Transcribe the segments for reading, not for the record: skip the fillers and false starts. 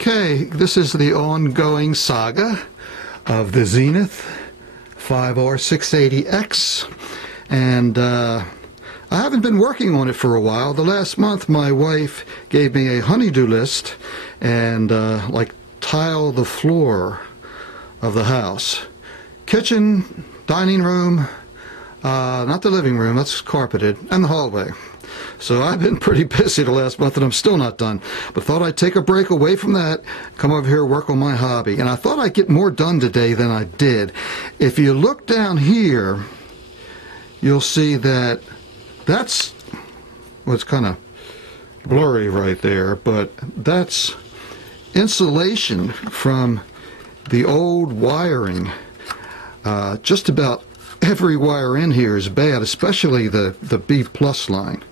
Okay, this is the ongoing saga of the Zenith 5R680X, and I haven't been working on it for a while. The last month my wife gave me a honey-do list and like tile the floor of the house. Kitchen, dining room, not the living room, that's carpeted, and the hallway. So I've been pretty busy the last month and I'm still not done. But thought I'd take a break away from that, come over here, work on my hobby. And I thought I'd get more done today than I did. If you look down here, you'll see that that's, well, it's kind of blurry right there, but that's insulation from the old wiring. Just about every wire in here is bad, especially the B plus line.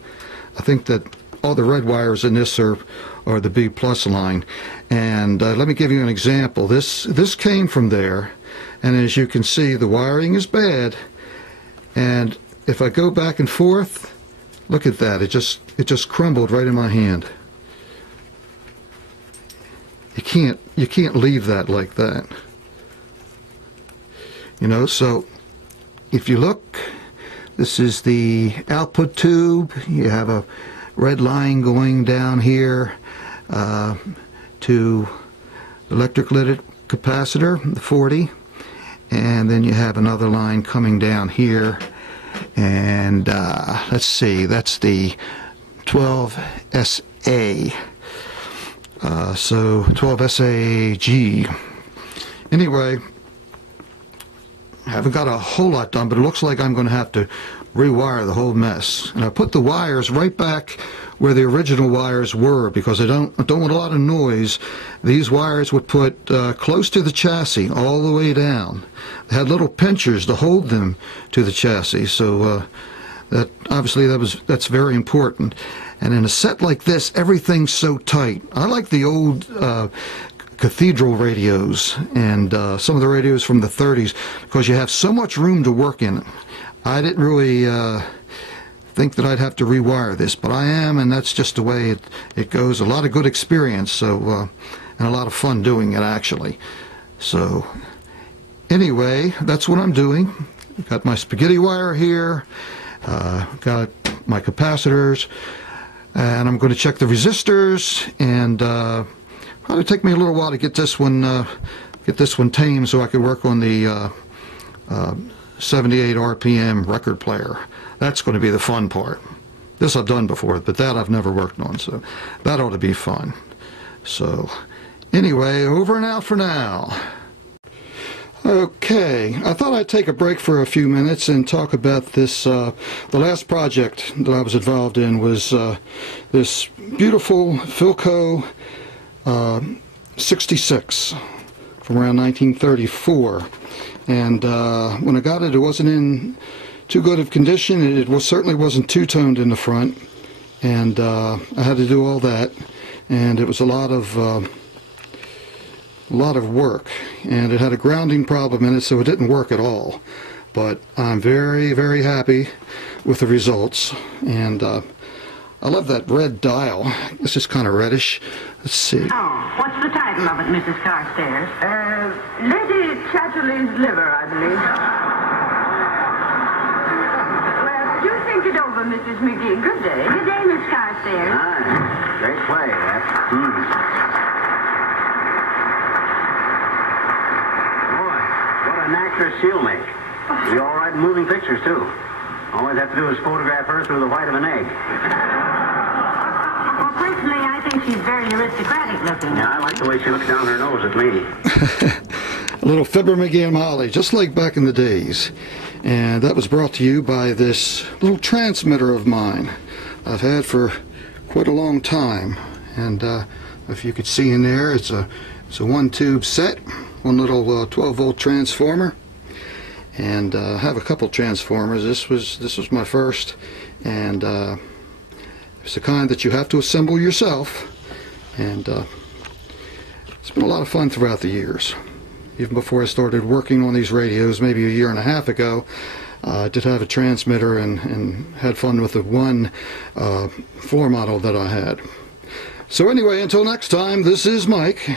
I think that all the red wires in this are the B plus line. And let me give you an example. This came from there, and as you can see, the wiring is bad. And if I go back and forth, look at that. It just crumbled right in my hand. You can't leave that like that. You know, so if you look, this is the output tube. You have a red line going down here to electric lytic capacitor, the 40, and then you have another line coming down here, and let's see, that's the 12SA, so 12SAG. Anyway, I haven't got a whole lot done, but it looks like I'm going to have to rewire the whole mess. And I put the wires right back where the original wires were because I don't want a lot of noise. These wires would put close to the chassis all the way down. They had little pinchers to hold them to the chassis, so that obviously that's very important. And in a set like this, everything's so tight. I like the old cathedral radios and some of the radios from the 30s because you have so much room to work in. I didn't really think that I'd have to rewire this, but I am, and that's just the way it goes. A lot of good experience, so and a lot of fun doing it actually. So anyway, that's what I'm doing. Got my spaghetti wire here, got my capacitors, and I'm going to check the resistors, and probably take me a little while to get this one tame so I can work on the 78 RPM record player. That's going to be the fun part. This I've done before, but that I've never worked on, so that ought to be fun. So anyway, over and out for now. Okay, I thought I'd take a break for a few minutes and talk about this. The last project that I was involved in was this beautiful Philco 66 from around 1934, and when I got it, it wasn't in too good of condition. It certainly wasn't two-toned in the front, and I had to do all that, and it was a lot of work, and it had a grounding problem in it, so it didn't work at all. But I'm very, very happy with the results, and I love that red dial. This is kind of reddish. Let's see. Oh, what's the title of it, Mrs. Carstairs? Lady Chatterley's liver, I believe. Well, do think it over, Mrs. McGee. Good day. Good day, Miss Carstairs. Aye, great play, that. Boy, what an actress she'll make. Be all right in moving pictures, too. All I'd have to do is photograph her through the white of an egg. Well, personally, I think she's very aristocratic looking. Yeah, I like the way she looks down her nose at me. A little Fibber, McGee and Molly, just like back in the days. And that was brought to you by this little transmitter of mine I've had for quite a long time. And if you could see in there, it's a one-tube set, one little 12-volt transformer. And I have a couple transformers. This was my first, and it's the kind that you have to assemble yourself, and it's been a lot of fun throughout the years. Even before I started working on these radios, maybe a year and a half ago, I did have a transmitter and had fun with the one floor model that I had. So anyway, until next time, this is Mike.